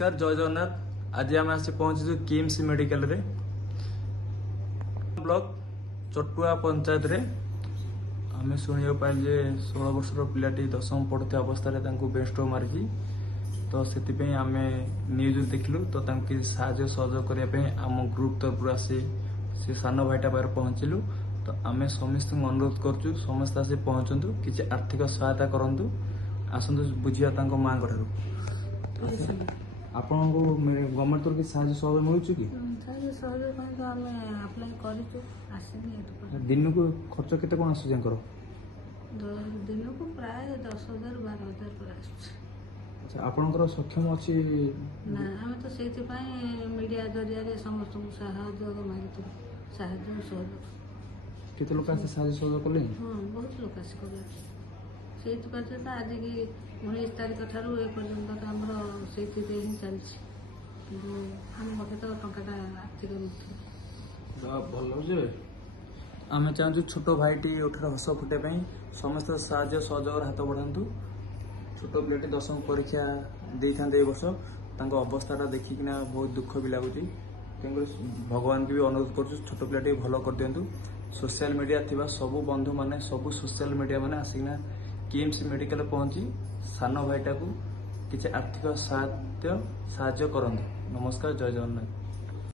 नमस्कार जय जगन्नाथ। आज आम आसी पहुंचु किम्स मेडिकल रे ब्लॉक चटुआ पंचायत रे आम शुणा पाइल जे 16 वर्षर पिलाटी 10वीं पढ़ुवा अवस्था बेस्ट मारी तो से आम न्यूज देखिलु तो साहय सहयोग करने आम ग्रुप तरफ आसी से सान भाईटा पाखे पहुंचलु तो आम समस्त अनुरोध करूँ समस्त आसी पहुंचतु किसी आर्थिक सहायता करूँ आसतु बुझा माँ ठार आपको गवर्नमेंट तरफ साहय सहयोग मिलूँ कि दिन को खर्च केते कौन आसुच दिन को प्राय 10,000 12,000 पर आसुच। अच्छा आपनकर सक्षम अछि ना हम तो सेति पई मीडिया जरिया रे समस्त सहयोग मागितु साहाय्य सहयोग केते लोक आसे साहय सहयोग करले हां बहुत लोक आसे करले सेति पर आज की 19 तारिख ठारू ए पर्यंत तो हमरो सेति दे ही चलछि किंतु हम मते तो टंकाटा आर्थिक भल जे आम चाहूँ छोट भाईटी उठार हस फुटे समस्त साहय सहयोग हाथ बढ़ातु छोट पिलाटी 10वीं परीक्षा दे था वर्ष अवस्था देखिकिना बहुत दुख भी लगुच भगवान की भी अनुरोध कर छोट पिलाटी भल कर दिंतु सोशल मीडिया थी सबू बंधु मैंने सबू सोशल मीडिया मैंने आसिकिना किम्स मेडिकल पहुंची सान भाईटा को किसी आर्थिक साहाय्य करंतु। नमस्कार जय जगन्नाथ।